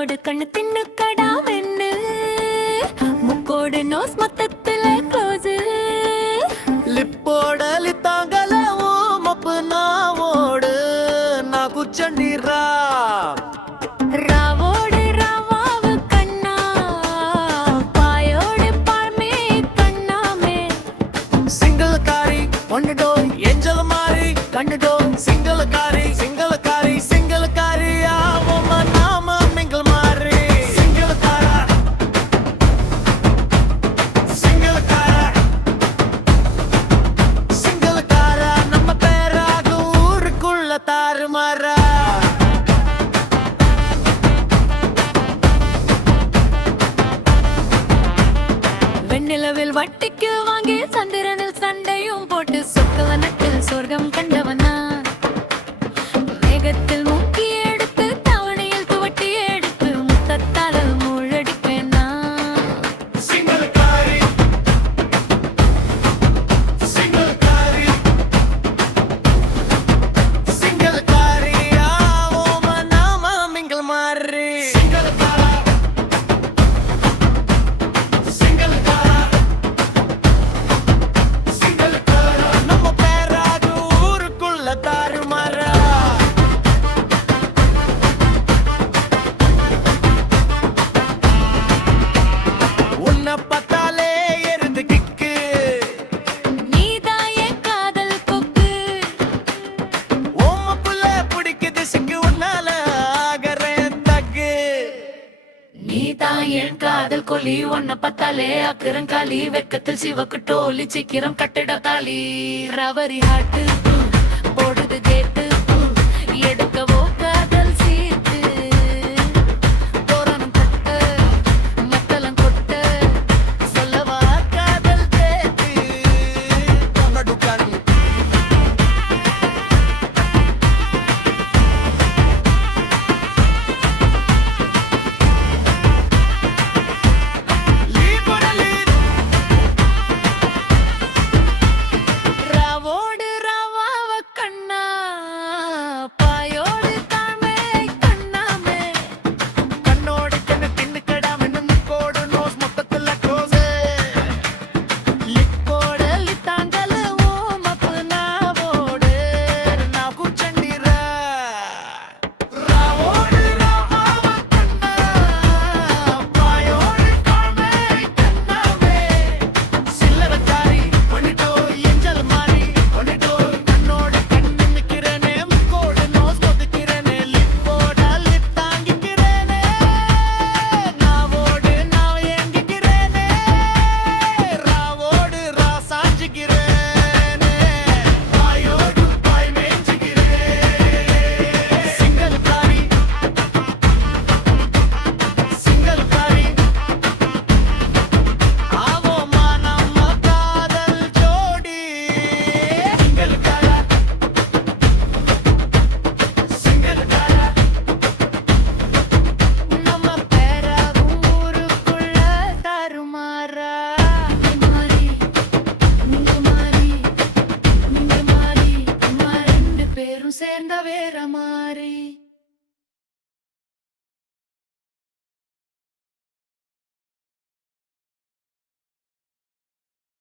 கண்ணோடு கண்ணு தின்னு கடா வெண்ணு முக்கோடு நோஸ் மொத்தத்துல க்ளோஸ் லிப்போட லித்தாங்கல மப்பு நாவோடு நான் குச்சண்டிரா ராவோடு ராவாவு கண்ணா பாயோடு பார்மே கண்ணாமே சிங்கிள் காரி ஒன்னுடோ ஏஞ்சல் மாறி கண்ணுடோ சிங்கிள் காரி சிங்கிள் காரி சிங்கிள் காரி ஆவோமா நாம மிங்கிள் மாறி சிங்கிள் காரா சிங்கிள் காரா சிங்கிள் காரா நம்ம பேராக ஊருக்குள்ள தாறுமாறா வெண்ணிலவில் வட்டிக்கு வாங்கி சந்திரனில் சண்டையும் போட்டு சொக்கல நட்டில் சொர்க்கம் கண்டவனா மேகத்தில் முக்கி எடுத்து தவணையில் துவட்டி எடுத்து முத்தத்தால மூழடிப்பேனா சிங்கிள் காரி சிங்கிள் காரி சிங்கிள் காரி ஆவோமா நாம மிங்கிள் மாறி சிங்கிள் காரா சிங்கிள் காரா சிங்கிள் காரா நம்ம பேராக ஊருக்குள்ள தாறுமாறா உன்னை பார்த்தாலே எருந்து கிக்கு நீதான் என் காதல் கொக்கு ஓமப்புள்ள பிடிக்குது சிக்கு உன்னால ஆகறேன் தக்கு நீதான் என் காதல் கொல்லி உன்னை பார்த்தாலே அக்கரங்காலி வெக்கத்தில் சிவக்கு டோலி சீக்கிரம் கட்டிட தாலி ரவரி ஹாட்டு